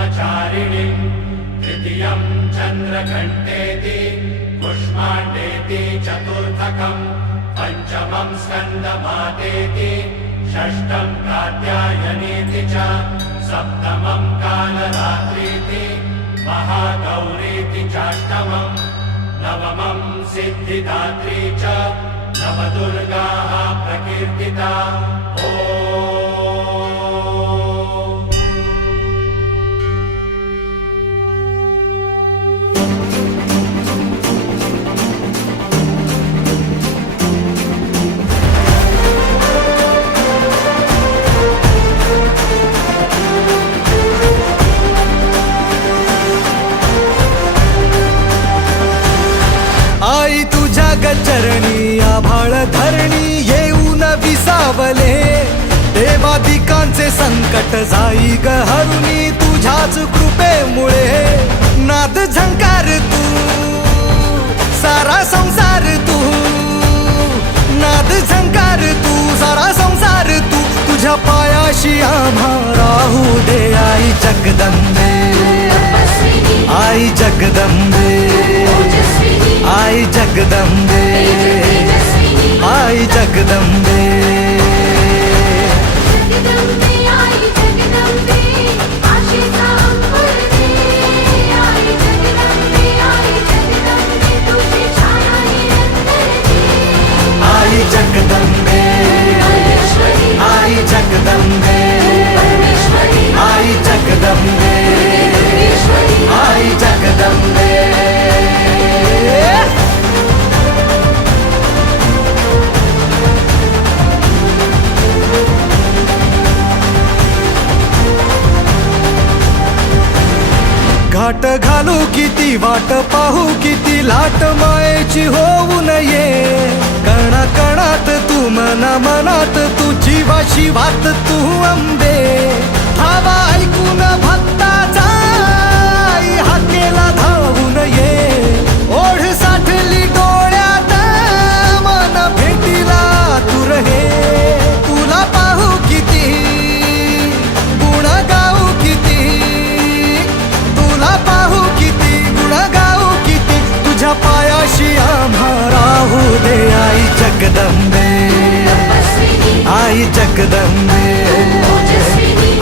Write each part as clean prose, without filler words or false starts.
ब्रह्मचारिणीं तृतीयं चन्द्रघण्टेति कुष्माण्डेति चतुर्थकं पञ्चमं स्कन्दमातेति षष्ठं कात्यायनीति च सप्तमं कालरात्रीति महागौरीति चाष्टमं नवमं सिद्धिदात्री च नवदुर्गाः प्रकीर्तिता। आई तुझ्या गचरणी आभाळ धरणी येऊन विसावले देवादिकांचे संकट जाई ग हरुणी तुझ्याच कृपेमुळे नाद झंकार तू सारा संसार तू नाद झंकार तू सारा संसार तू तुझ्या पायाशी आम्हा राहू दे आई जगदंबे आई जगदंबे आई जगदंबे आई जगदंबे आई जगदंबे आई जगदंबे आई जगदंबे आई जगदंबे घाट घालू किती वाट पाहू किती लाट मायेची होऊ नये कणा कणात तू मना मनात तू जीवा शिवात तू अंबे धावा ऐकून भक्ताचा आई हाकेला धावून ये ओढ साठली डोळ्यात मन भेटीला तू रहे तुला पाहू किती गुण गाऊ किती तुला पाहू किती गुण गाऊ किती तुझ्या पायाशी आम्हा राहू दे आई जगदंबे आई जगदंबे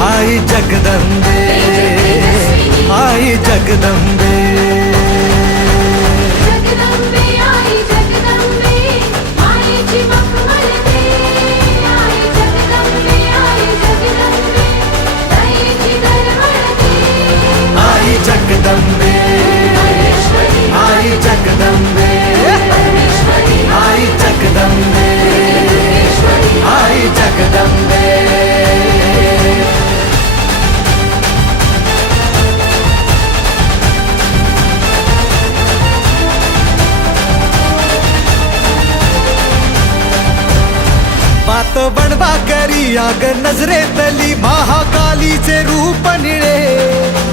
आई जगदंबे आई जगदंबे जगदंबे आई जगदंबे आई जगदंबे आई जगदंबे बात बनवा करी आग नजरेतली महाकालीचे रूप निळे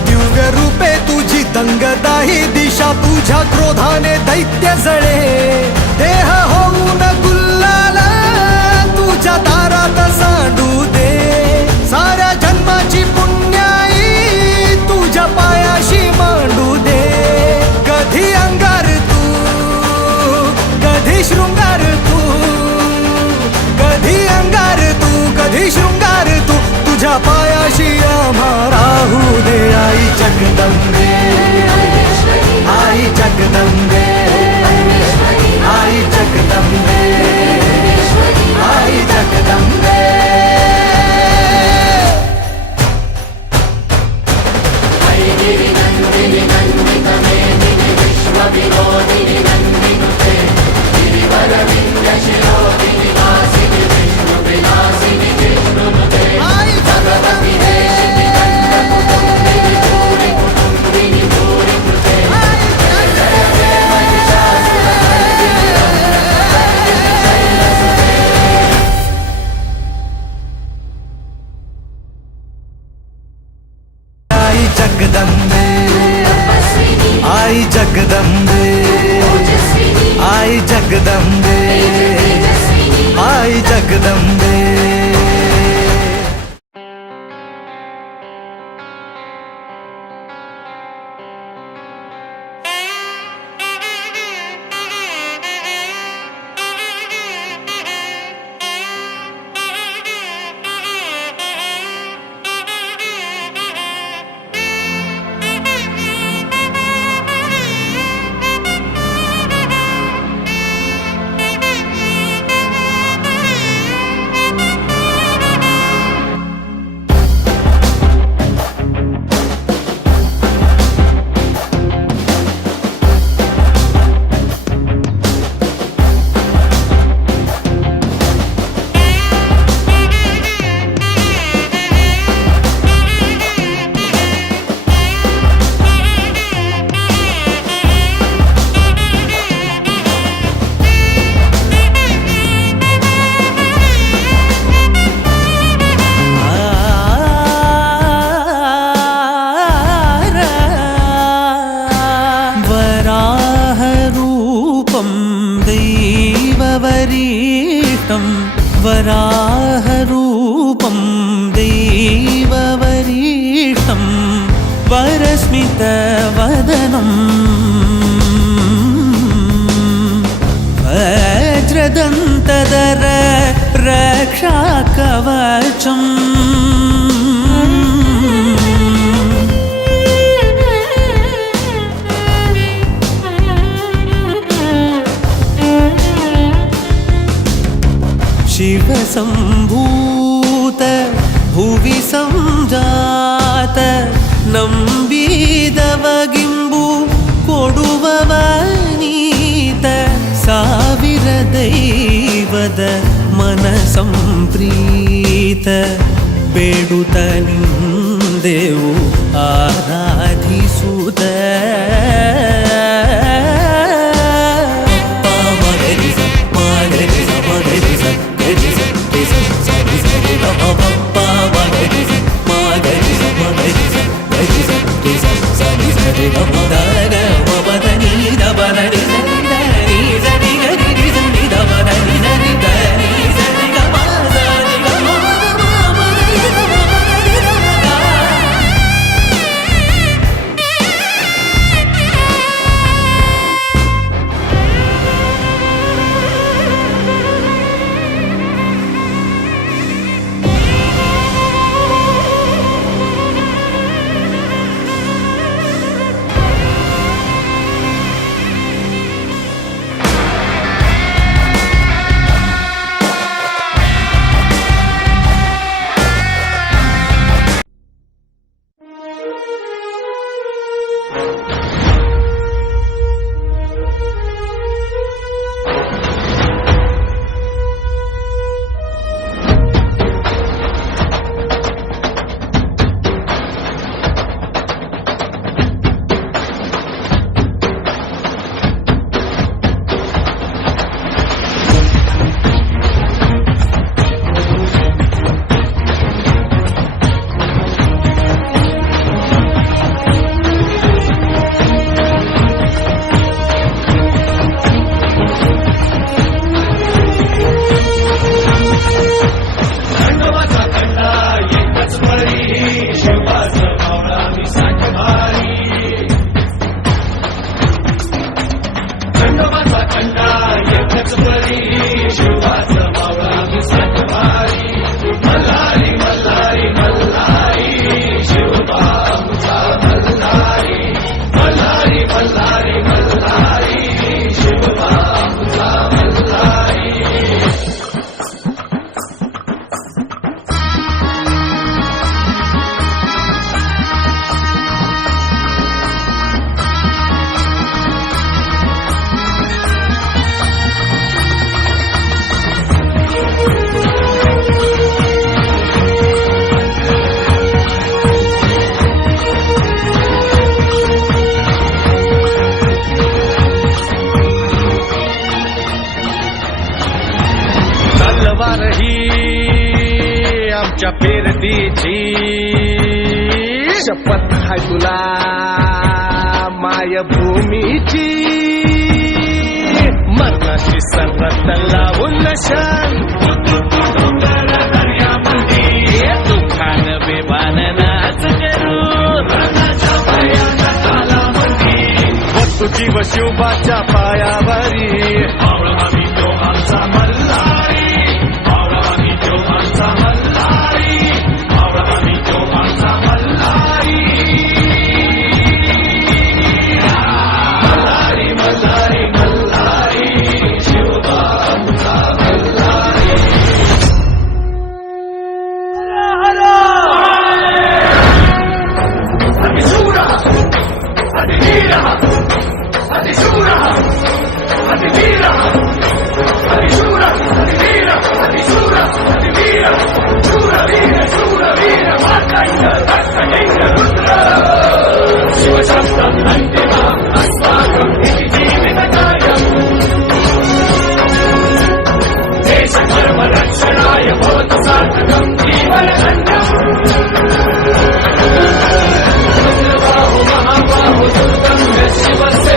दिव्य रूपे तुझी दंगदाही दिशा तुझ्या क्रोधाने दैत्य जळे देह होऊन गुल्लाला तुझ्या दारात सांडू दे साऱ्या जन्माची पुण्याई तुझ्या पायाशी मांडू दे कधी अंगार तू कधी शृंगार तू कधी अंगार तू कधी शृंगार तू तुझ्या पायाशी आम्हा राहू दे आई जगदंबे आई जगदंबे आई जगदंबे आई जगदंबे विश्वविनोदिनि नन्दिनुते गिरिवरविन्द्यशिरोदिनि वासिनि विष्णुविलासिनि जिष्णुनुते भगवति देशिनि कण्ठकुटुम्बिनि भूरि कुटुम्बिनि भूरि कृते जय जय महिषासुरमर्दिनि रम्यकपर्दिनि शैलसुते आई जगदंबे आई जगदंबे आई जगदंबे आई जगदंबे वरिष्ठं वराहरूपं दैववरिष्ठं वरस्मितवदनं वज्रदन्तधर रक्षाकवचम् शिवसम्भूत भुवि संजात ನಂಬಿದವಗಿಂಬು ಕೊಡುವವನೀತ ಸಾವಿರ ದೈವದ ಮನ ಸಂಪ್ರೀತ ಬೇಡುತ್ತ ನಿಂದೆವು ಆರಾಧಿಸುತ್ತ आमच्या पेरतीची शपथ हाय तुला मायभूमीची मरणाशी सरत लावून नशान दुःखानं बेभान नाच करू वस्तू जीव शिवबाच्या पायावरी आम्ही तो आमचा मल्हारी रक्षणाय भवतु सार्थकं जीवनधन्यम् बाहु महाबाहु दुर्गं शिवस्य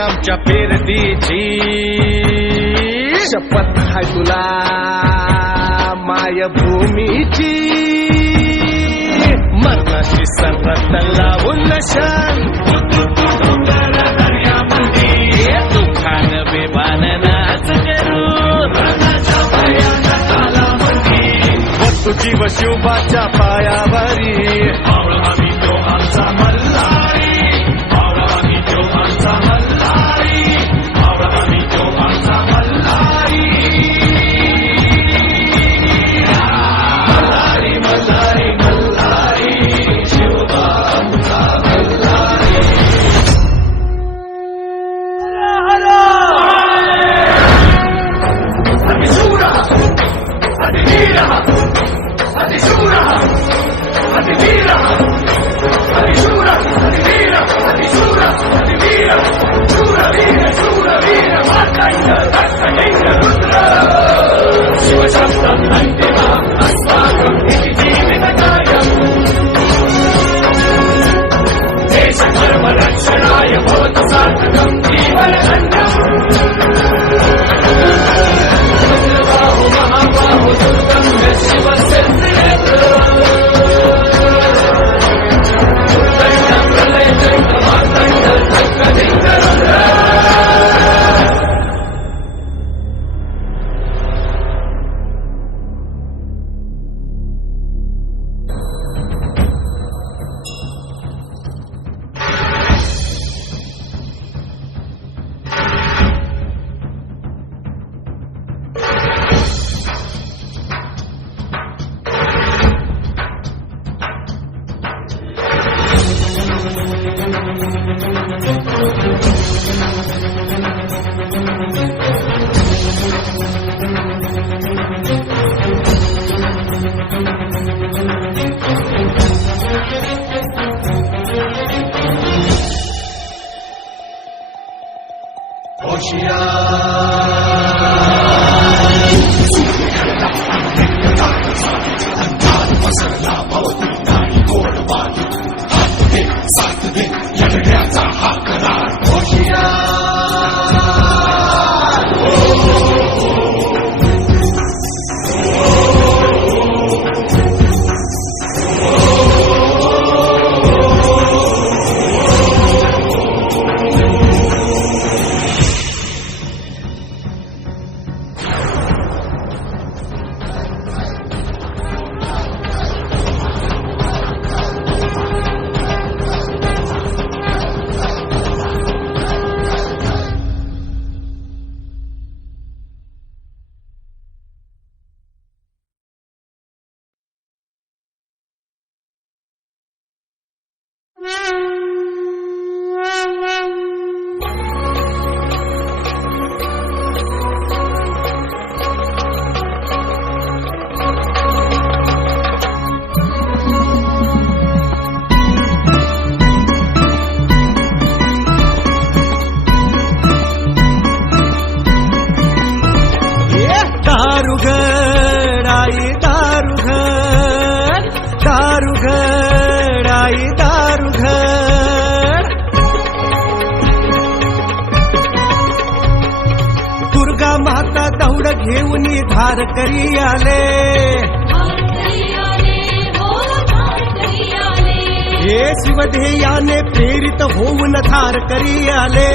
आमच्या पेरतीची शपथ हाय तुला मायभूमीची मरणाशी सरत लावून नशान दुःखान बेभान नाच करू वस्तू जीव शिवबाच्या पायावरी आम्ही तो आमचा मल्हारी आम्ही तो आमचा मल्हारी आम्ही तो आमचा मल्हारी मल्हारी मल्हारी मल्हारी शिवबा आमचा मल्हारी अतिशूरा अतिवीरा अतिशूरा अतिवीरा अतिशूरा अतिवीरा अतिशूरा अतिवीरा शूरवीर शूरवीर मातंग दत्तलिंग रुद्र शिवशब्दं अन्तिमा अस्माकम् इति जीवितकायम् देशधर्मरक्षणाय भवतु सार्थकम् जीवनदण्डम् रुद्रबाहु महाबाहु दुर्गं शिवस्य धार करी आले हे शिवध्येयाने प्रेरित होऊन धार करी आले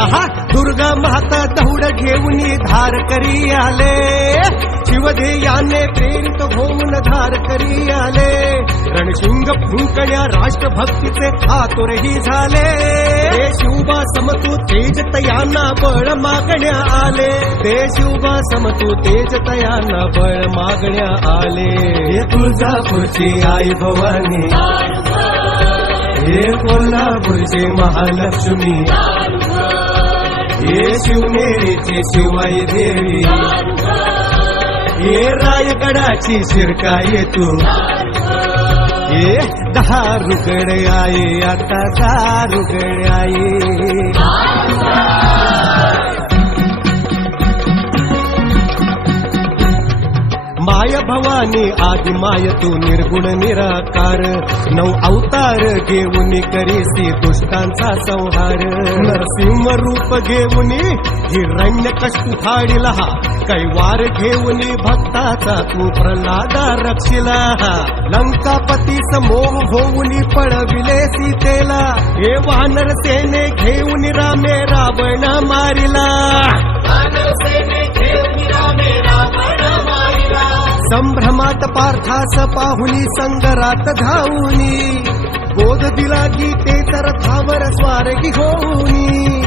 आहा दुर्गा माता दौड घेऊन धार करी आले शिवध्येयाने प्रेरित होऊन धार करी आले रणशिंग फुंकण्या राष्ट्रभक्तीचे आतुरही झाले ते शिवबा समतू तेज तयांना बळ मागण्या आले ते शिवबा समतू तेज तयांना बळ मागण्या आले हे तुळजापूरची आई भवानी हे कोल्हापूरची महालक्ष्मी हे शिवनेरीची शिवाई देवी हे रायगडाची शिरकाई तू ये दारुगड आई आता दारुगड आई माय भवानी आदि माय तू निर्गुण निराकार नौ अवतार घेऊन करीसी दुष्टांचा संहार नरसिंह रूप घेऊन हिरण्य कष्ट फाडिला कैवार घेऊन भक्ताचा तू प्रल्हादा रक्षिला लंकापती समोह होऊन पळविले सीतेला हे वानर सेने घेऊन रामे रावण मारिला संभ्रमात पार्थास पाहुनी संगरात धावूनी बोध दिला गीतेचा रथावर स्वारगी होऊनी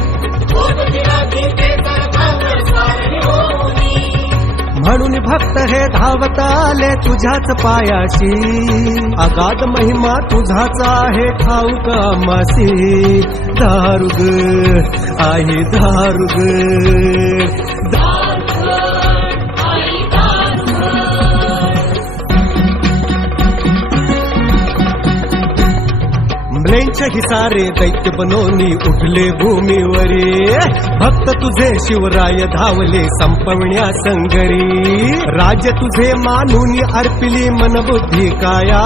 म्हणून भक्त हे धावत आले तुझ्याच पायाशी अगाध महिमा तुझाच आहे ठाऊक आम्हासी दारुग आहे दारुग म्लेंच हिसारे दैत्य बनवणी उठले भूमीवरी भक्त तुझे शिवराय धावले संपवण्या संगरी राज्य तुझे मानून अर्पिली मनबुद्धी काया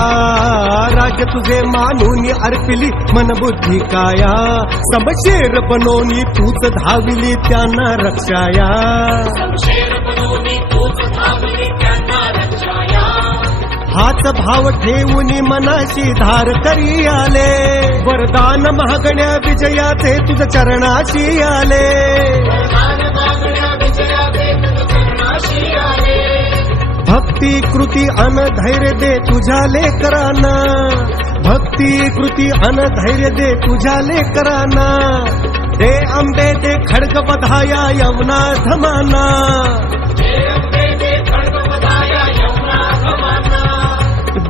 राज्य तुझे मानून अर्पिली मनबुद्धी काया समशेर बनवणी तूच धाविली त्यांना रक्षाया हाच भाव ठेवून मनाशी धार करी आले वरदान महागण्या विजयाचे तुझ चरणाशी आले भक्ती कृती अन धैर्य दे तुझ्या लेकरांना भक्ती कृती अन धैर्य दे तुझ्या लेकरांना दे अंबे दे खडग बधाया यवना धमाना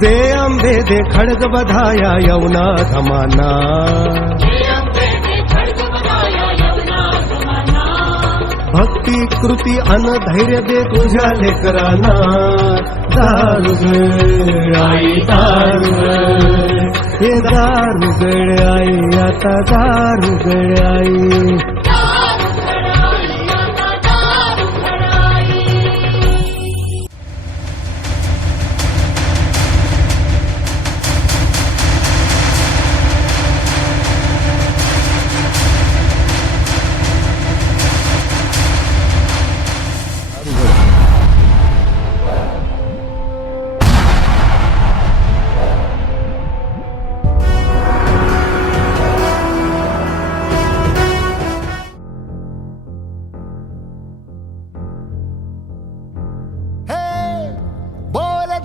दे अंबे दे खडग बधाया यवना धमाना भक्ती भक्ती कृती अन धैर्य दे तुझ्या लेकरांना. दारुगड आई दारुगड, हे दारुगड आई आता दारुगड आई.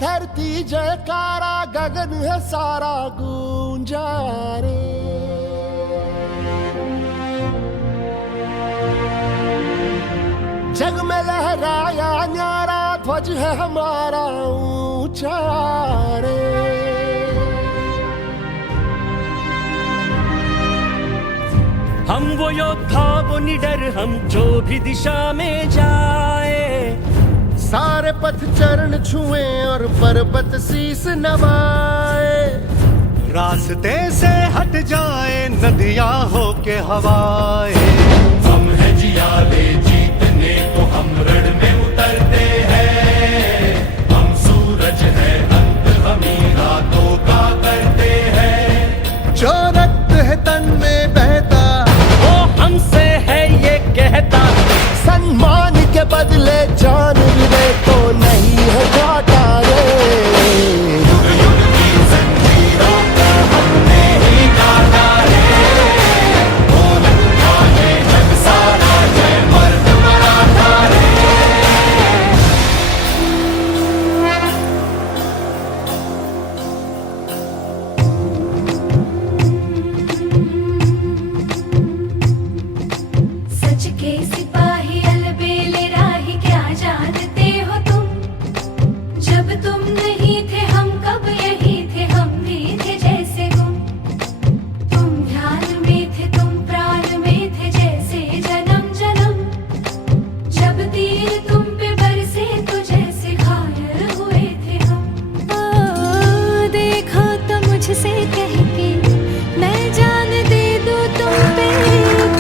धरती जयकारा गगन है सारा गूंजा रे. जग में लहराया न्यारा ध्वज है हमारा ऊंचा रे. हम वो योद्धा वो निडर हम जो भी दिशा में जाए. सारे पथ चरण छुए और पर्वत शीस नवाए. रास्ते से हट जाए नदियां हो के हवाए. हम है जियाले जीतने तो हम रण में उतरते हैं. हम सूरज है अंत हमी रातों का करते हैं. जो रक्त है तन में बहता वो हमसे है ये कहता. सम्मान के बदले जान मिले तो नहीं है घाटा रे. युग युग की जंजीरों को हमने ही काटा रे. बोल उठाए जग सारा जय मर्द मराठा रे. सच के सिपाही अलबेले राही क्या जानते हो तुम. जब तुम नहीं थे हम कब यही थे. हम भी थे जैसे गुम. तुम ध्यान में थे तुम प्राण में थे जैसे जन्म जन्म. जब तीर तुम पे बरसे तो जैसे घायल हुए थे हम. देखो तो मुझसे कह के मैं जान दे दूं तुम पे.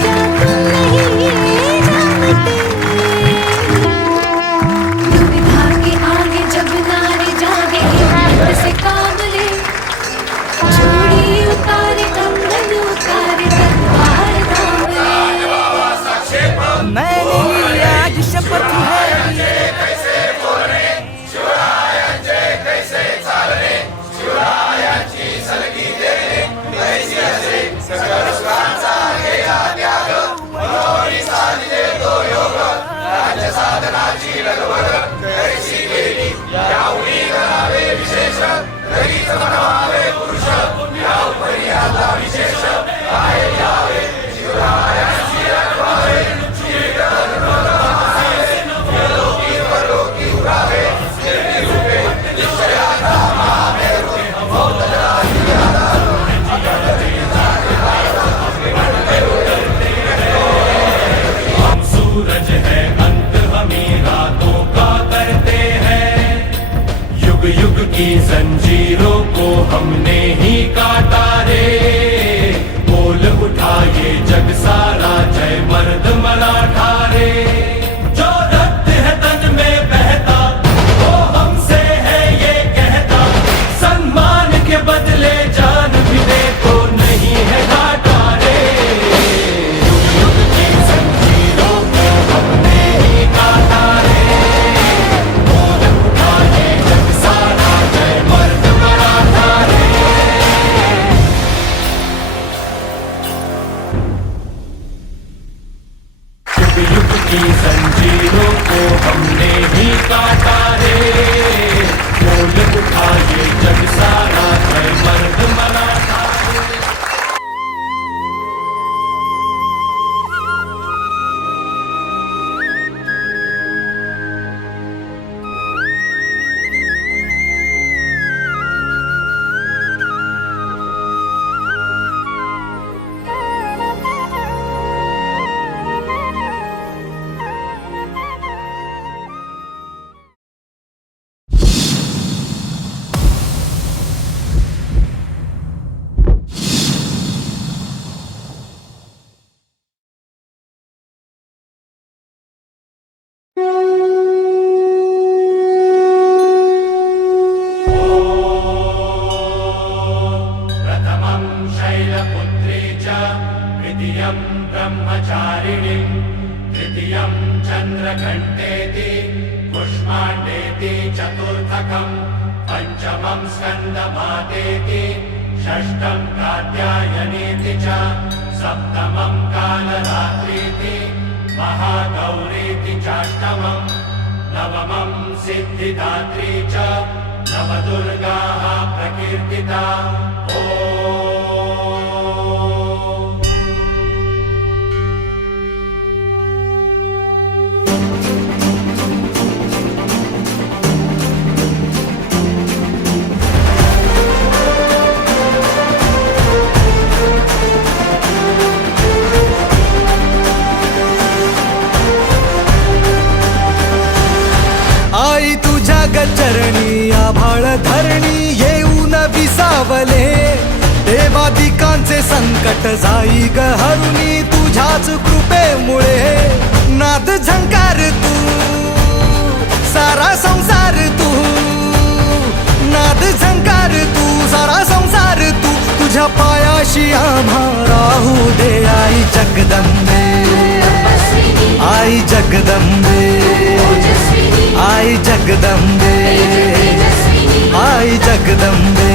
क्या तुम नहीं ये जानते. दुविधा के आगे जब नारे जागे हिम्मत से काम ले. चूड़ी उतारे कंगन उतारे तलवार थाम ले. मैंने ली आज शपथ है. हम सूरज है अंत हमी रातों का करते हैं. युग युग की जंजीरों को हमने ही काटा रे. बोल उठाए जग सारा जय मर्द मराठा रे. जो रक्त है तन में बहता वो हमसे है ये कहता. सम्मान के बदले जान भी दे तो नहीं है घाटा रे. युग युग की जंजीरों को हमने ही काटा रे. बोल उठाए जग सारा जय मर्द मराठा रे. युग युग की जंजीरों को हमने ही काटा रे. बोल उठाए जग सारा जय मर्द मराठा रे. ब्रह्मचारिणीम् तृतीयं चन्द्रघण्टेति कुष्माण्डेति चतुर्थकम् पञ्चमं स्कन्दमातेति षष्ठं कात्यायनेति च सप्तमं कालरात्रीति महागौरीति चाष्टमम् नवमं सिद्धिदात्री च नवदुर्गाः प्रकीर्तिता ॐ आई तुझ्या गचरणी आभाळ धरणी येऊन विसावले देवादिकांचे संकट जाई ग हरुणी तुझ्याच कृपेमुळे नाद झंकार तू सारा संसार तू नाद झंकार तू सारा संसार तू तुझ्या पायाशी आम्हा राहू दे आई जगदंबे आई जगदंबे आई जगदंबे आई जगदंबे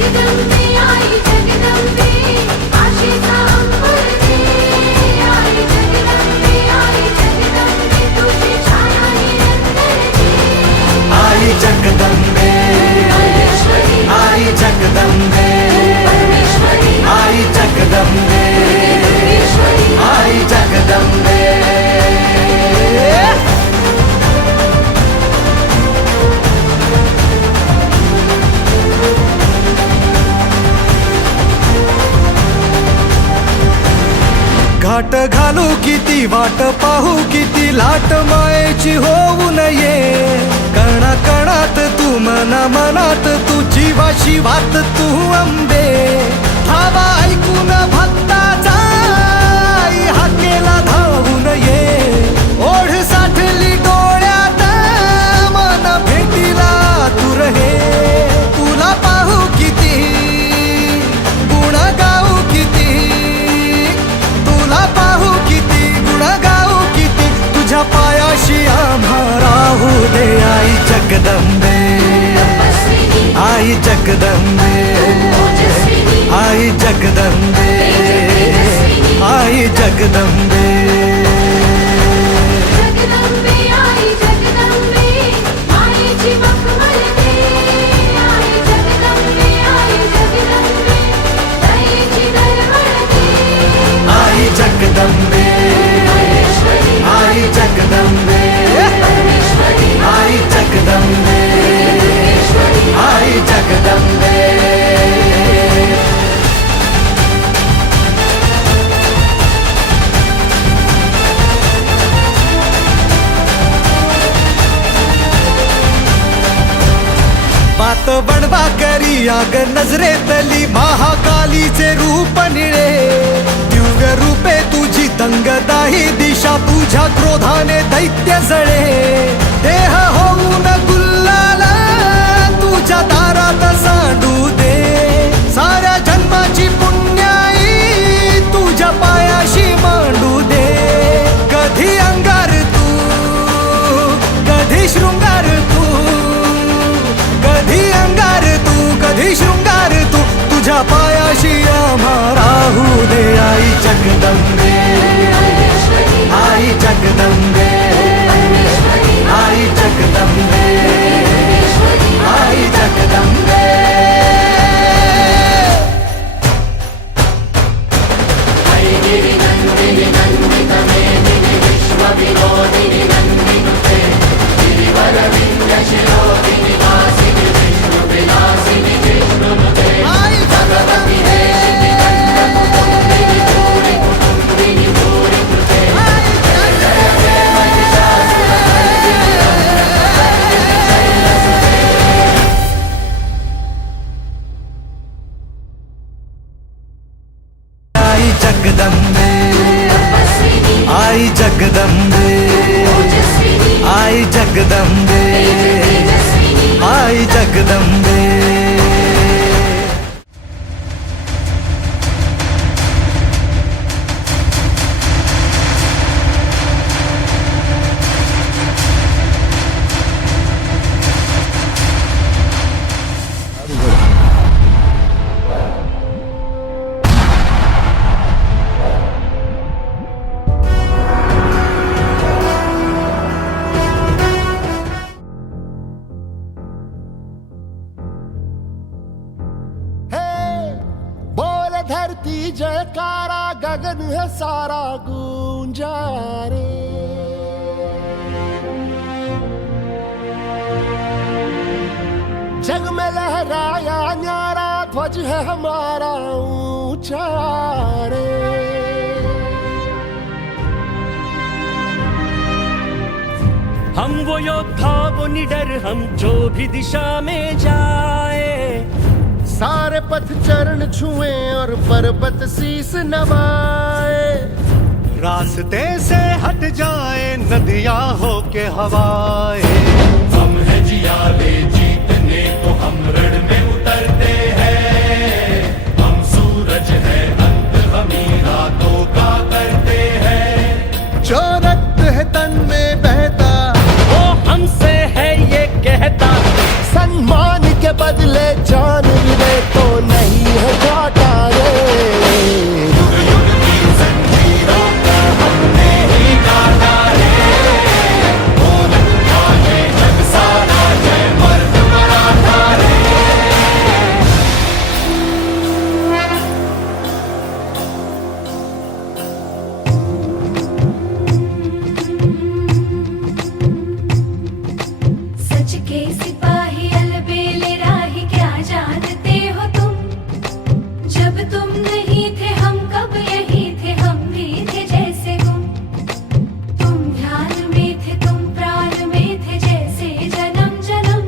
जगदंबे आई जगदंबे आशेचा अंबर दे आई जगदंबे तुझी छाया निरंतर दे आई जगदंबे परमेश्वरी आई जगदंबे परमेश्वरी आई जगदंबे परमेश्वरी आई जगदंबे घाट घालू किती वाट पाहू किती लाट मायेची होऊ नये कणा कणात तू मना मनात तू जीवाशी वात तू अंबे धावा ऐकून भक्ताचा आई हाकेला धावून ये ओढ साठली डोळ्यात मन भेटीला तू रहे तुला पाहू किती गुण गाऊ किती तुला पाहू किती गुण गाऊ किती तुझ्या पायाशी आम्हा राहू दे आई जगदंबे तपस्विनी आई जगदंबे ओजस्विनी आई जगदंबे आई जगदंबे जगदंबे आई जगदंबे मायेची मखमल दे आई जगदंबे दयेची दरवळ दे आई जगदंबे परमेश्वरी आई जगदंबे परमेश्वरी आई जगदंबे परमेश्वरी आई जगदंबे पात बनवा करी आग नजरेतली महाकालीचे रूप निळे दिव्य रूपे तुझी तंगदाही दिशा तुझ्या क्रोधाने दैत्य जळे देह होऊन गुल्लाला तुझ्या दारात सांडू दे साऱ्या जन्माची पुण्याई तुझ्या पायाशी मांडू दे कधी अंगार तू कधी शृंगार तू कधी अंगार तू कधी शृंगार तू तुझ्या पायाशी आम्हा राहू दे आई जगदंबे आई जगदंबे आई जगदंबे आई जगदंबे ऐगिरि नन्दिनि नन्दितमेदिनि विश्वविनोदिनि नन्दिनुते गिरिवरविन्ध्यशिरोदिनि वासिनि विष्णुविलासिनि जिष्णुनुते भगवति हेशिनि गण्डकुटुम्बिनि भूरि कुटुम्बिनि भूरि कृते जय जय महिषासुरमर्दिनि रम्यकपर्दिनि शैलसुते आई जगदंबे तपस्विनी आई जगदंबे ओजस्विनी आई जगदंबे तेजस्विनी आई जगदंबे गगन है सारा गूंजा रे। जग में लहराया न्यारा ध्वज है हमारा ऊंचा रे। हम वो योद्धा वो निडर हम जो भी दिशा में जाए। सारे पथ चरण छुए और पर्वत शीस नवाए। रास्ते से हट जाए नदियां हो के हवाए। हम है जियाले जीतने को हम रण में उतरते हैं। हम सूरज है अंत हमी रातों का करते हैं। जो रक्त है तन में बहता वो हमसे है ये कहता। सम्मान के बदले जान मिले तो नहीं है घाटा रे। युग युग की जंजीरों को हमने ही काटा रे। बोल उठाए जग सारा जय मर्द मराठा रे। सच के सिपाही अलबेले राही क्या जानते हो तुम। जब तुम नहीं थे हम कब यही थे हम भी थे जैसे गुम। तुम ध्यान में थे तुम प्राण में थे जैसे जन्म जन्म।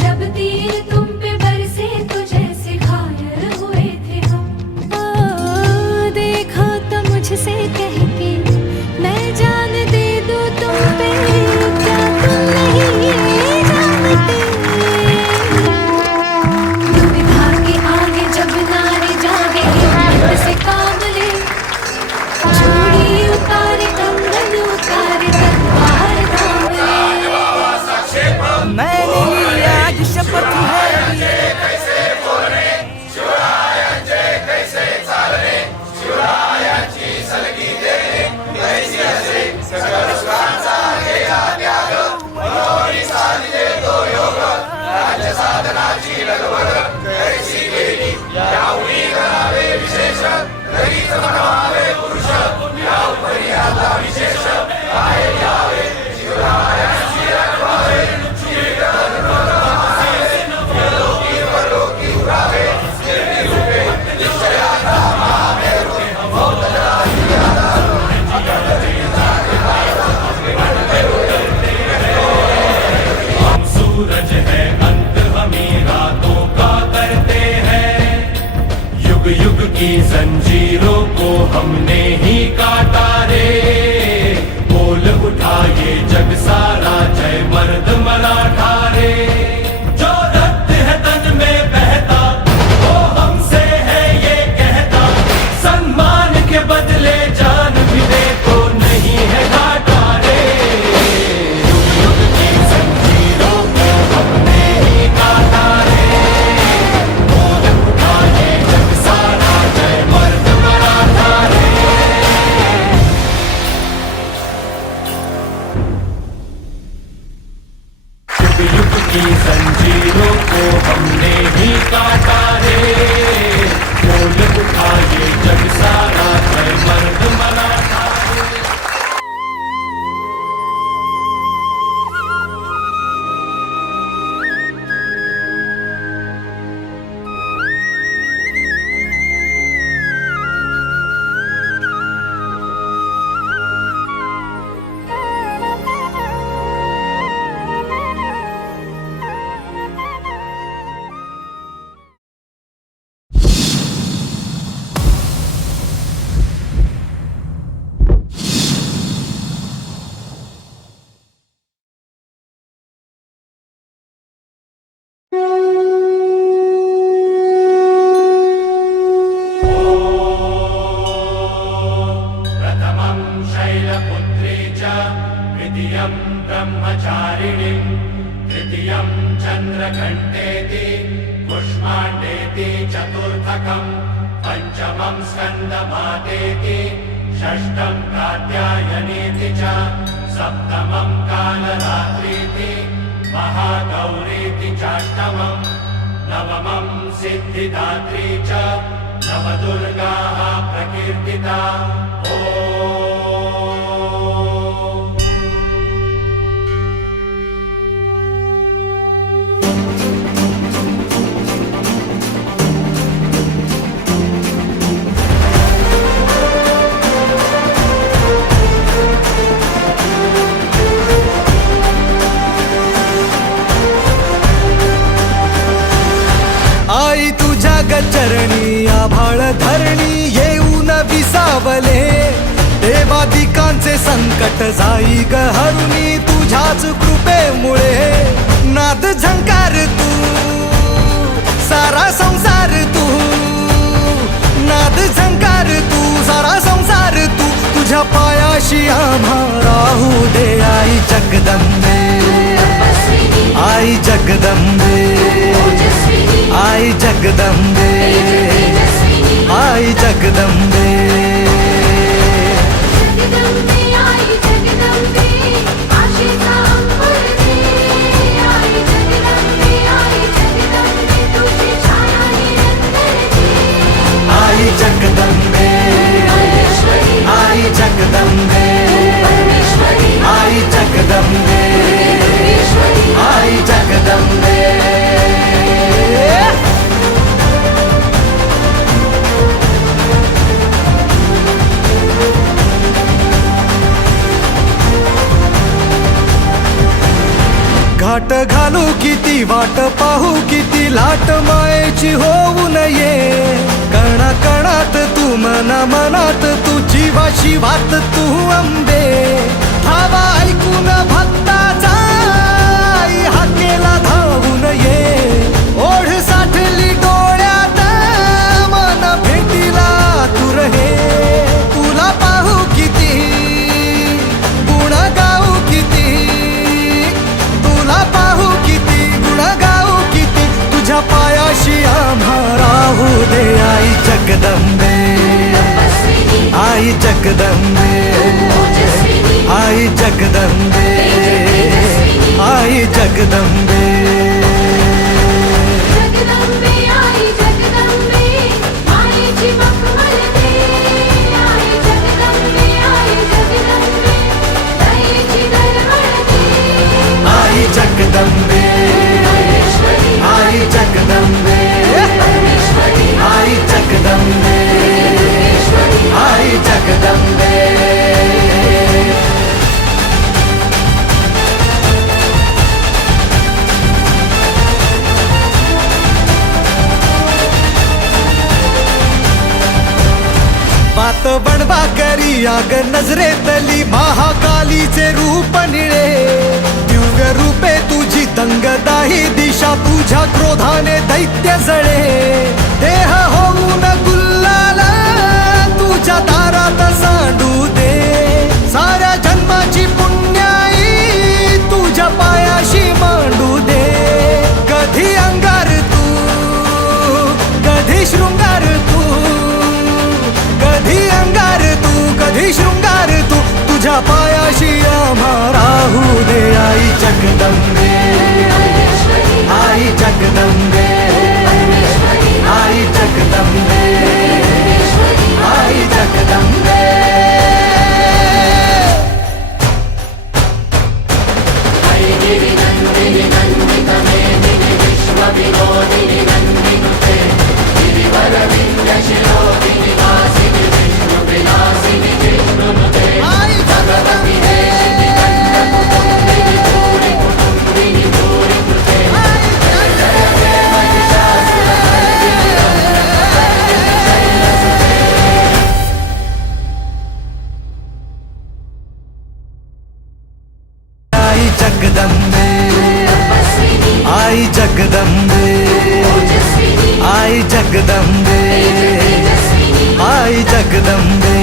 जब तीर तुम पे बरसे तो जैसे घायल हुए थे हम। देखो तो मुझसे कह के मैं जान दे दूं तुम पे। क्या तुम नहीं ये जानते। दुविधा के आगे जब नारे जागे हिम्मत से काम ले। चूड़ी उतारे कंगन उतारे तलवार थाम ले। मैंने ली आज शपथ है। हम सूरज है अंत हमी रातों का करते हैं। युग युग की जंजीरों को हमने ही काटा रे। बोल उठाए जग सारा जय मर्द मराठा रे। जो रक्त है तन में बहता वो हमसे है ये कहता। सम्मान के बदले जान भी दे तो नहीं है घाटा रे। युग युग की जंजीरों को हमने ही काटा रे। बोल उठाए जग सारा जय मर्द मराठा रे। युग युग की जंजीरों को हमने ही काटा रे। बोल उठाए जग सारा जय मर्द मराठा रे। प्रथमं शैलपुत्री च द्वितीयं ब्रह्मचारिणीं तृतीयं चन्द्रघण्टेति कुष्माण्डेति चतुर्थकं पञ्चमं स्कन्दमातेति षष्ठं कात्यायनीति च सप्तमं कालरात्रीति महागौरीति चाष्टमं नवमं सिद्धिदात्री च नवदुर्गाः प्रकीर्तिता आई तुझ्या गचरणी आभाळ धरणी येऊन विसावले देवादिकांचे संकट जाई ग हरुणी तुझ्याच कृपेमुळे नाद झंकार तू सारा संसार तू नाद झंकार तू सारा संसार तू तुझ्या पायाशी आम्हा राहू दे आई जगदंबे आई जगदंबे आई जगदंबे आई जगदंबे जगदंबे आई जगदंबे आशेचा अंबर दे आई जगदंबे तुझी छाया निरंतर दे आई जगदंबे आई जगदंबे आई जगदंबे आई जगदंबे घाट घालू किती वाट पाहू किती लाट मायेची होऊ नये कणा कणात तू मना मनात तू जीवाशी वात तू अंबे धावा ऐकून भक्ताचा आई हाकेला धावून ये ओढ साठली डोळ्यात मन भेटीला तू रहे तुला पाहू किती गुण गाऊ किती तुला पाहू किती गुण गाऊ किती तुझ्या पायाशी आम्हा राहू दे आई जगदंबे आई जगदंबे आई जगदंबे आई जगदंबे जगदंबे आई जगदंबे मायेची मखमल दे आई जगदंबे दयेची दरवळ दे आई जगदंबे आई जगदंबे आई जगदंबे आई जगदंबे बात बनवा करी आग नजरेतली महाकालीचे रूप निळे दिव्य रूपे तुझी दंगदाही दिशा तुझ्या क्रोधाने दैत्य जळे देह होऊन गुल्लाल तुझ्या दारात सांडू दे साऱ्या जन्माची पुण्याई तुझ्या पायाशी मांडू दे कधी अंगार तू कधी शृंगार तू कधी अंगार तू कधी शृंगार तू तुझ्या पायाशी आम्हा राहू दे आई जगदंबे आई जगदंबे आई जगदंबे आई जगदंबे विनोदिनी नन्दिनुते गिरिवरविन्द्यशिरोदिनि वासिनि विष्णुविलासिनि जिष्णुनुते भगवति हेशिनि कण्ठकुटुम्बिनि भूरि कुटुम्बिनि भूरि कृते जय जय हे महिषासुरमर्दिनि रम्यकपर्दिनि शैलसुते आई जगदंबे आई जगदंबे आई जगदंबे आई जगदंबे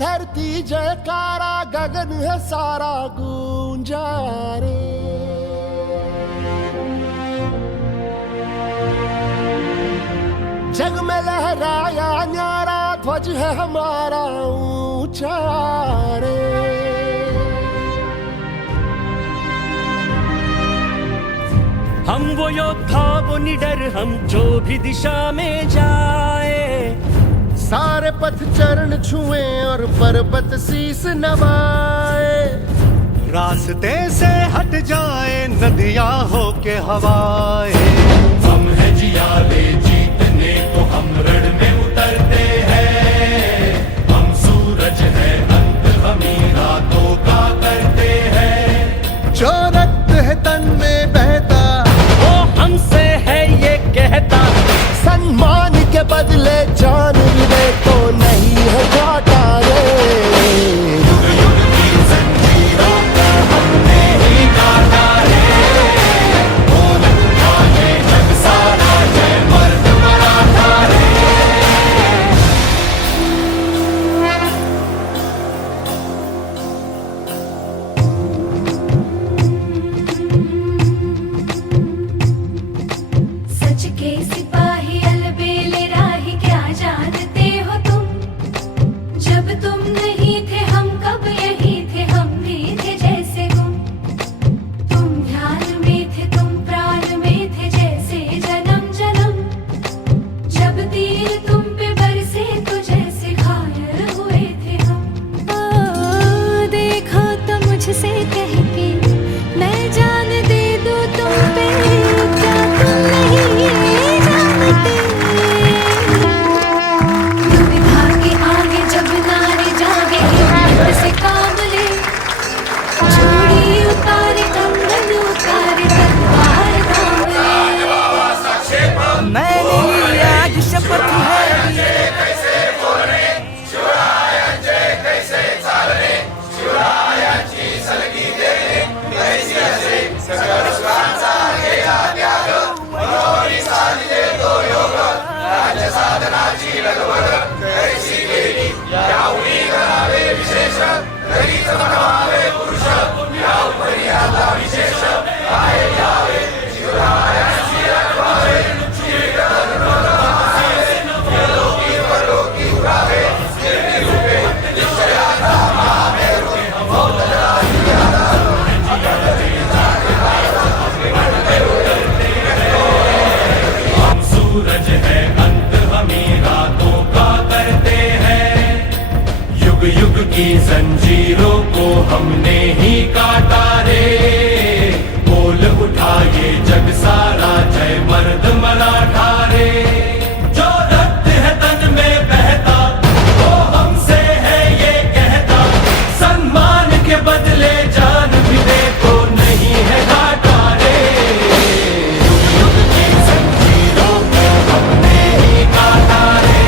धरती जयकारा, गगन है सारा गूंजा रे। जग में लहराया न्यारा ध्वज है हमारा ऊंचा रे। हम वो योद्धा वो निडर, हम जो भी दिशा में जाए, सारे पथ चरण छुए और पर्वत शीस नवाए। रास्ते से हट जाए नदियां हो के हवाए। हम है जियाले जीतने को, हम रण में उतरते हैं। हम सूरज है अंत, हम ही रातों का करते हैं। जो रक्त है तन में बहता, वो हमसे है ये कहता, सम्मान के बदले जान भी दे तो नहीं है घाटा रे। युग युग की जंजीरों को हमने ही काटा रे। बोल उठा ये जग सारा, जय मर्द मराठा रे। सच के सिपाही अलबेले राही, क्या जानते हो तुम? जब तुम नहीं थे हम कब यही थे, हम भी थे जैसे गुम। तुम ध्यान में थे, तुम प्राण में थे, जैसे जन्म जन्म। जब तीर तुम पे बरसे तो जैसे घायल हुए थे हम। देखो तो मुझसे कह के मैं जान दे दूं तुम पे, क्या तुम नहीं जानते? दुविधा के आगे जब नारे जागे, हिम्मत से काम ले। चूड़ी उतारे, कंगन उतारे, तलवार थाम ले। मैंने आज शपथ है हम सूरज है अंत, हम ही रातों का करते हैं। युग युग की जंजीरों को हमने ही काटा रे। बोल उठा ये जग सारा, जय मर्द मराठा रे। जो रक्त है तन में बहता, वो हमसे है ये कहता, सम्मान के बदले जान भी दे तो नहीं है घाटा रे। युग युग की जंजीरों को हमने ही काटा रे।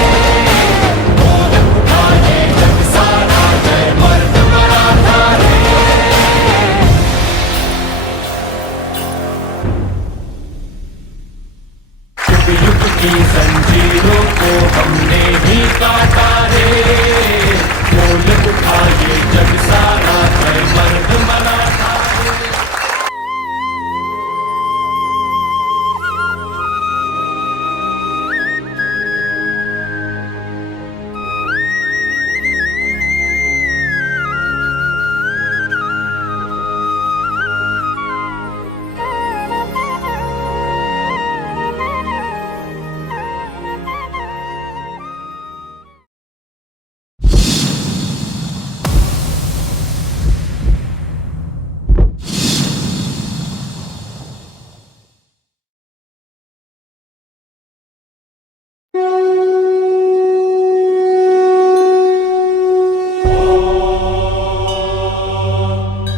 बोल उठा ये जग सारा, जय मर्द मराठा रे। युग युग की जंजीरों को हमने ही काटा रे। बोल उठा ये जग सारा, जय मर्द मराठा रे।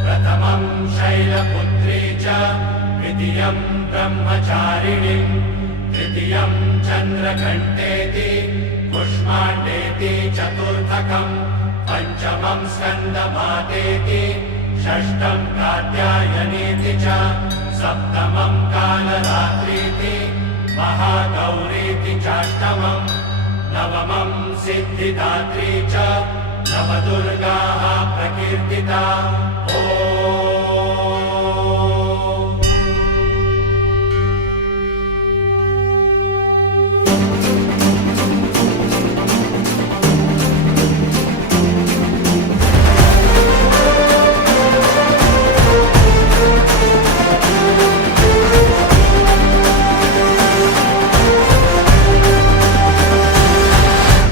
प्रथमं शैलपुत्री च, द्वितीयं ब्रह्मचारिणीं, तृतीयं चन्द्रघण्टेति, कुष्माण्डेति, चतुर्थकं पञ्चमं स्कन्दमातेति, षष्ठं कात्यायनीति च, सप्तमं कालरात्रीति, महागौरीति चाष्टमं, नवमं सिद्धिदात्री च, नवदुर्गाः प्रकीर्तिता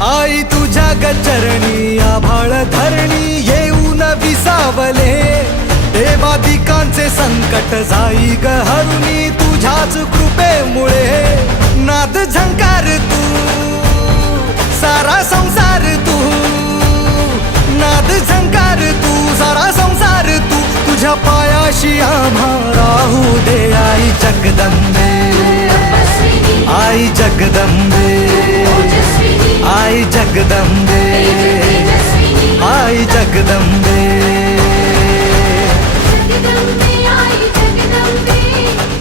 आई तुझ्या गचरणी आभाळ धरणी येऊन विसावले देवादिकांचे संकट जाई ग हरुणी तुझ्याच कृपेमुळे नाद झंकार तू सारा संसार तू नाद झंकार तू सारा संसार तू तुझ्या पायाशी आम्हा राहू दे आई जगदंबे आई जगदंबे आई जगदंबे आई जगदंबे जगदंबे आई जगदंबे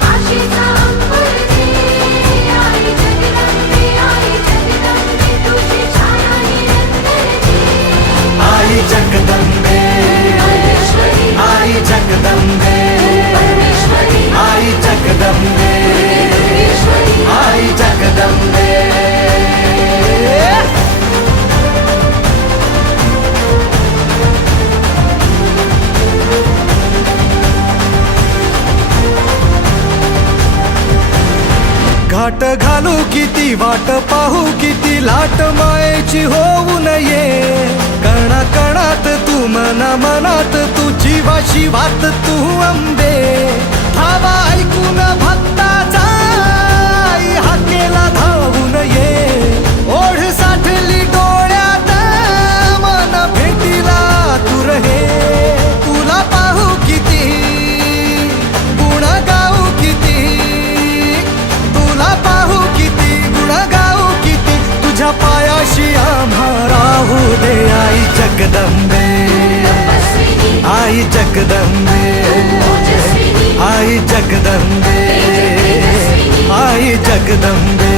आशेचा अंबर दे आई जगदंबे तुझी छाया निरंतर दे आई जगदंबे परमेश्वरी आई जगदंबे परमेश्वरी आई जगदंबे परमेश्वरी आई जगदंबे घाट घालू किती वाट पाहू किती लाट मायेची होऊ नये कणा कणात तू मना मनात तू जीवाशी वात तू अंबे धावा ऐकून भक्ताचा आई हाकेला धावून ये ओढ साठली डोळ्यात मन भेटीला तू रहे तुला पाहू किती गुण गाऊ किती तुला पाहू किती गुण गाऊ किती तुझ्या पायाशी आम्हा राहू दे आई जगदंबे आई जगदंबे आई जगदंबे आई जगदंबे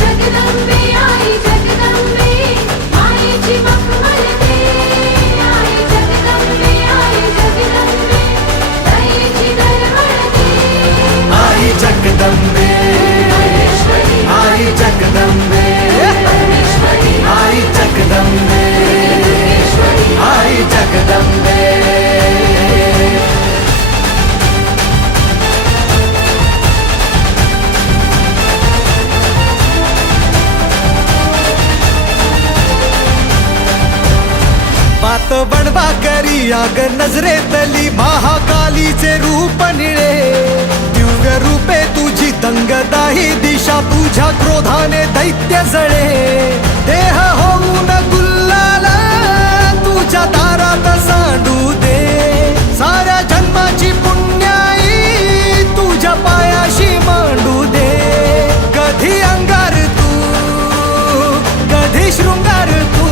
जगदंबे आई जगदंबे मायेची मखमल दे आई जगदंबे दयेची दरवळ दे आई जगदंबे परमेश्वरी आई जगदंबे परमेश्वरी आई जगदंबे परमेश्वरी आई जगदंबे बात बनवा करी आग नजरेतली महाकालीचे रूप निळे दिव्य रूपे तुझी दंगदाही दिशा तुझ्या क्रोधाने दैत्य जळे देह होऊन गुल्लाला तुझ्या दारात सांडू दे साऱ्या जन्माची पुण्याई तुझ्या पायाशी मांडू दे कधी अंगार तू कधी शृंगार तू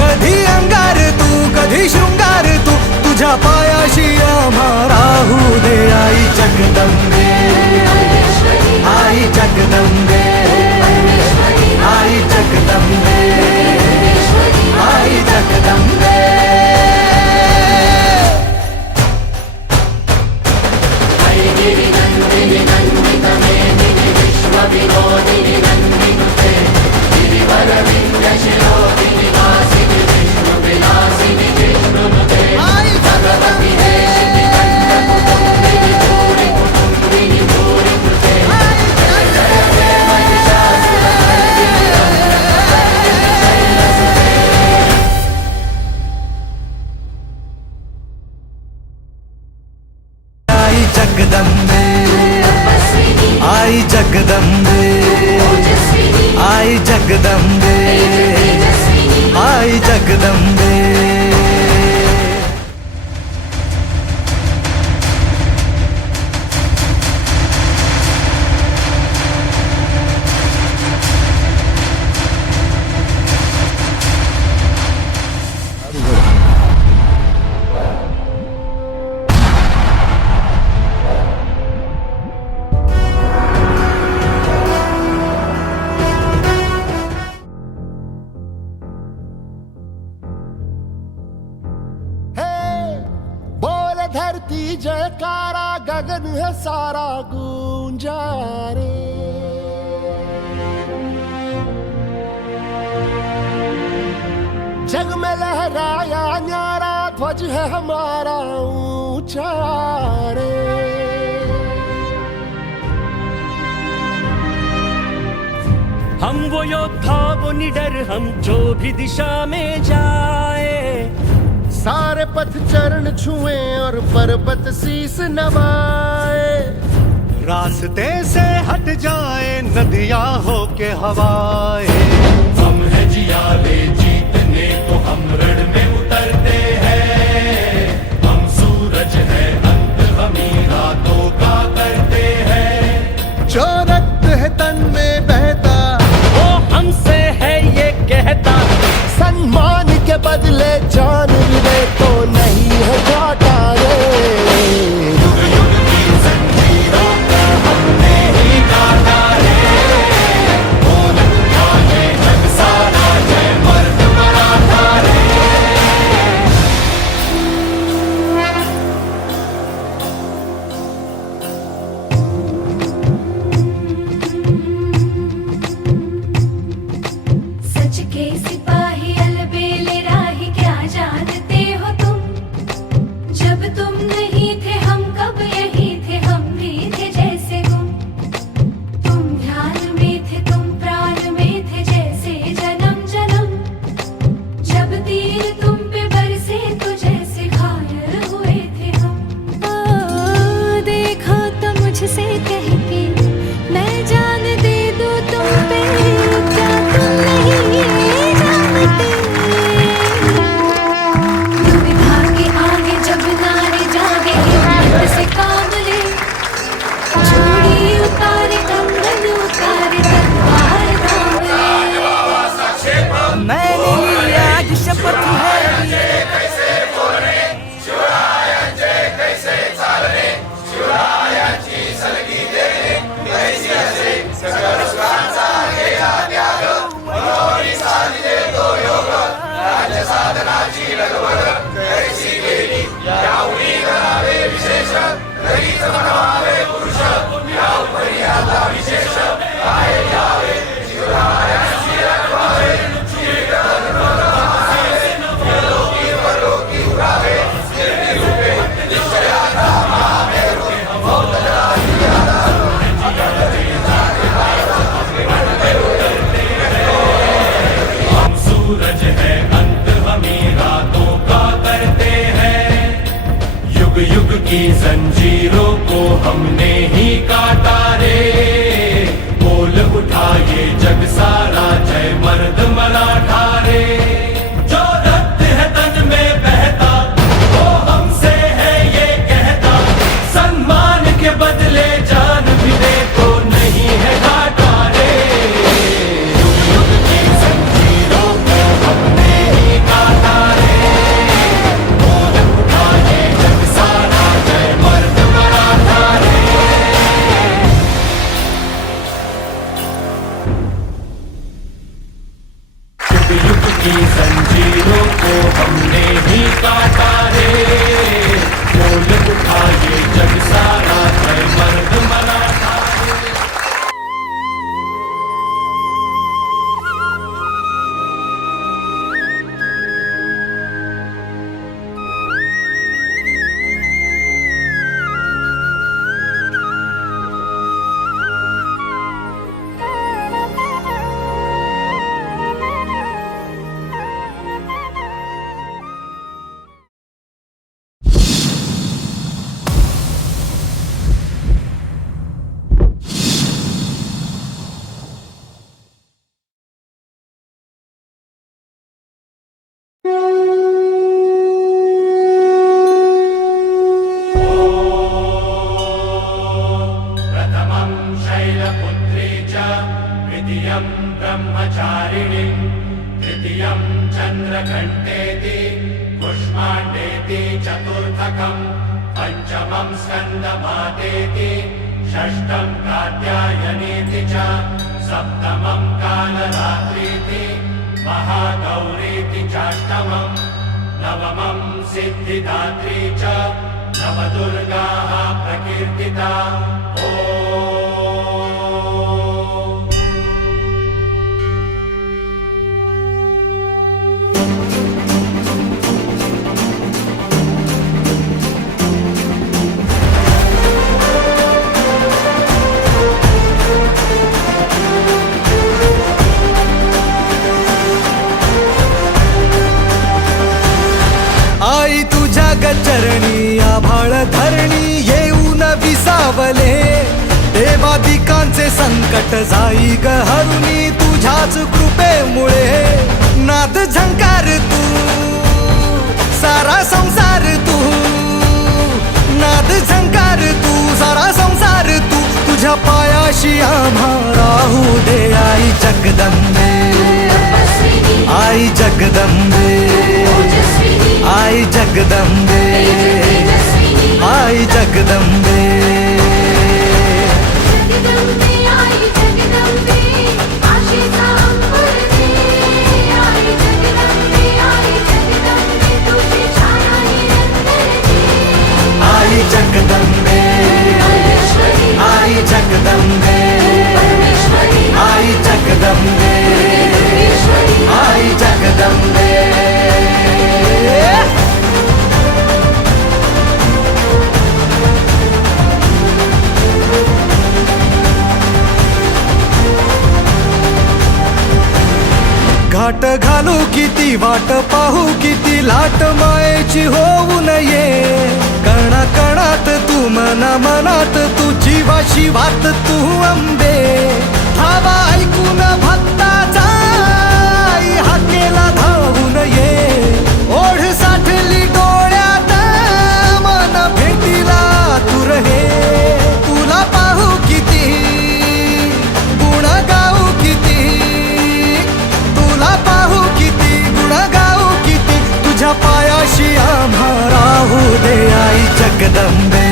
कधी अंगार तू कधी शृंगार तू तुझ्या पायाशी आम्हा राहू दे आई जगदंबे आई जगदंबे आई जगदंबे आई जगदंबे गिरिनन्दिनि नन्दितमेदिनि विश्वविनोदिनि नन्दिनुते गिरिवरविन्द्यशिरोदिनि वासिनि विष्णुविलासिनि जिष्णुनुते भगवति हेशिनि कण्ठकुटुम्बिनि भूरि कुटुम्बिनि भूरि कृते जय जय महिषासुरमर्दिनि रम्यकपर्दिनि शैलसुते आई जगदंबे आई जगदंबे आई जगदंबे आई जगदंबे गगन है सारा गूंजा रे। जग में लहराया न्यारा ध्वज है हमारा ऊंचा रे। हम वो योद्धा वो निडर हम जो भी दिशा में जाए। सारे पथ चरण छुए और पर्वत शीस नवाए। रास्ते से हट जाए नदियां हो के हवाए। हम है जियाले जीतने को हम रण में उतरते हैं। हम सूरज है अंत हमी रातों का करते हैं। जो रक्त है तन में बहता वो हमसे है ये कहता। सम्मान के बदले जान मिले तो नहीं है घाटा रे। युग युग की जंजीरों को हमने ही काटा रे। बोल उठाए जग सारा जय मर्द मराठा रे। सच के सिपाही अलबेले राही क्या जानते हो तुम। जब तुम नहीं थे हम कब यही थे हम भी थे जैसे गुम। तुम ध्यान में थे तुम प्राण में थे जैसे जन्म जन्म। जब तीर तुम पे बरसे तो जैसे घायल हुए थे हम। देखो तो मुझसे कह के मैं जान दे दूं तुम पे। क्या तुम नहीं जानते दुविधा के आगे जब नारे जागे हिम्मत से काम ले। चूड़ी उतारे कंगन उतारे तलवार थाम ले। मैंने लिया आज शपथ है। हम सूरज है अंत हमी रातों का करते हैं। युग युग की जंजीरों को हमने ही काटा रे। बोल उठाए जग सारा जय मर्द मराठा रे। जो रक्त है तन में बहता वो हमसे है ये कहता। सम्मान के बदले जान भी दे तो नहीं है घाटा रे। युग युग की जंजीरों को हमने ही काटा रे। बोल उठाए जग सारा जय मर्द मराठा रे। युग युग की जंजीरों को हमने ही काटा रे। बोल उठाए जग सारा जय मर्द मराठा रे। प्रथमं शैलपुत्री च द्वितीयं ब्रह्मचारिणी तृतीयं चन्द्रघण्टेति कुष्माण्डेति चतुर्थकं पञ्चमं स्कन्दमातेति षष्ठं कात्यायनीति च सप्तमं कालरात्रीति महागौरीति चाष्टमं नवमं सिद्धिदात्री च नवदुर्गाः प्रकीर्तिता आई तुझ्या गचरणी आभाळ धरणी येऊन विसावले देवादिकांचे संकट जाई ग हरुणी तुझ्याच कृपेमुळे नाद झंकार तू सारा संसार तू नाद झंकार तू सारा संसार तू तुझ्या पायाशी आम्हा राहू दे आई जगदंबे आई जगदंबे आई जगदंबे आई जगदंबे जगदंबे आई जगदंबे आशेचा अंबर दे आई जगदंबे तुझी छाया निरंतर दे आई जगदंबे आई जगदंबे आई जगदंबे आई जगदंबे घाट घालू किती वाट पाहू किती लाट मायेची होऊ नये कणा कणात तू मना मनात तू जीवाशी वात तू अंबे धावा ऐकून भक्ताचा आई हाकेला धावू नये ओढ साठली डोळ्यात मन भेटीला तू रहे तुला पाहू किती गुण गाऊ किती तुला पाहू किती गुण गाऊ किती तुझ्या पायाशी आम्हा राहू दे आई जगदंबे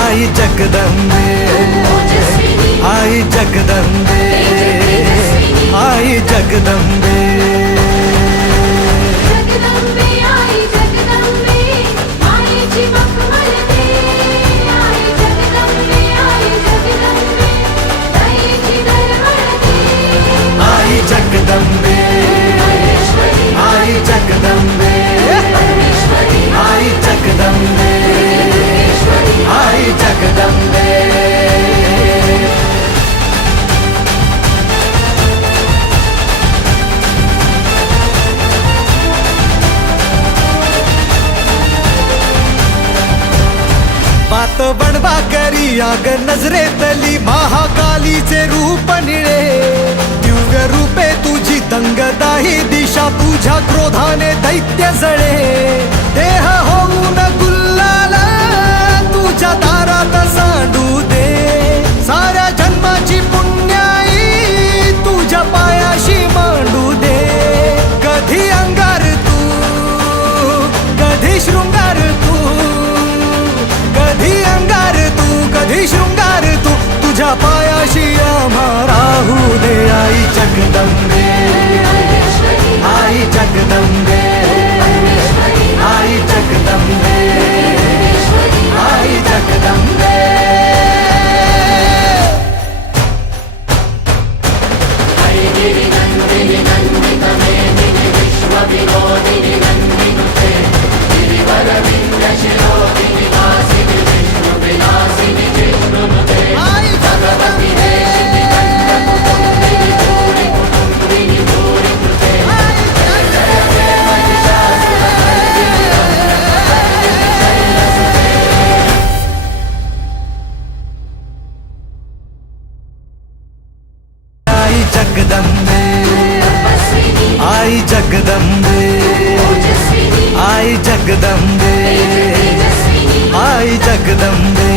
आई जगदंबे आई जगदंबे आई जगदंबे जगदंबे आई जगदंबे मायेची मखमल दे आई जगदंबे दयेची दरवळ दे आई जगदंबे आई जगदंबे आई जगदंबे आई जगदंबे बात बनवा करी आग नजरेतली महाकालीचे रूप निळे दिव्य रूपे तुझी दंगदाही दिशा तुझ्या क्रोधाने दैत्य जळे देह होऊन गुल्लाल तुझ्या दारात सांडू दे साऱ्या जन्माची पुण्याई तुझ्या पायाशी मांडू दे कधी अंगार तू कधी शृंगार तू कधी अंगार तू कधी शृंगार तू तुझ्या पायाशी आम्हा राहू दे आई जगदंबे आई जगदंबे आई जगदंबे आई जगदंबे गिरिनन्दिनि नन्दितमेदिनि विश्वविनोदिनि नन्दिनुते गिरिवरविन्द्यशिरोदिनि वासिनि विष्णुविलासिनि जिष्णुनुते भगवति हेशिनि नन्दकुटुम्बिनि भूरि कुटुम्बिनि भूरि कृते जय जय जय महिषासुरमर्दिनि नन्दनन्दनि शैलसुते आई जगदंबे आई जगदंबे आई जगदंबे आई जगदंबे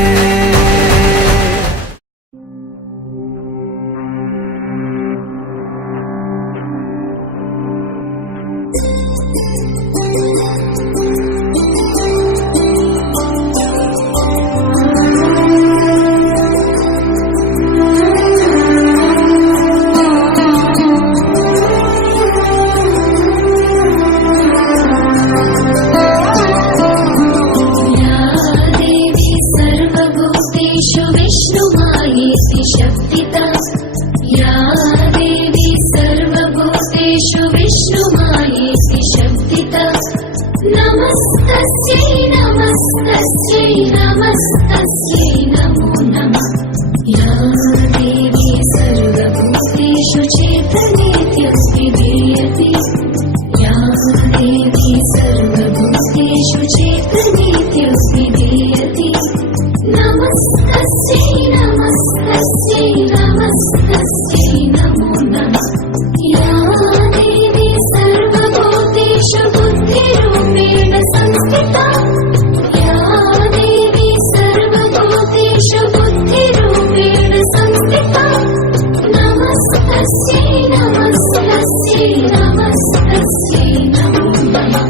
या देवी सर्वभूतेषु विष्णुमायेति शब्दिता नमस्तस्यै नमस्तस्यै नमस्तस्यै नमो नमः या देवी सर्वभूतेषु चेतनेत्यभिधीयते या देवी सर्वभूतेषु चेतनेत्यभिधीयते नमस्तस्यै नमस्तस्यै नमस्तस्यै नमो नमः या देवी सर्वभूतेषु बुद्धिरूपेण संस्थिता या देवी सर्वभूतेषु बुद्धिरूपेण संस्थिता नमस्तस्यै नमस्तस्यै नमस्तस्यै नमो नमः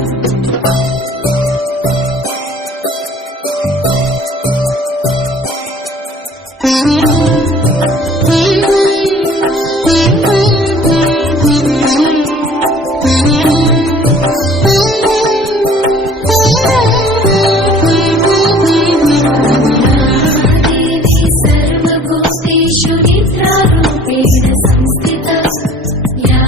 सर्वभूतेषु निद्रारूपेण संस्थिता या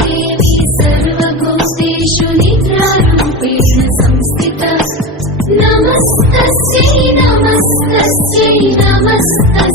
देवी सर्वभूतेषु निद्रारूपेण संस्थिता नमस्तस्यै नमस्तस्यै नमस्तस्यै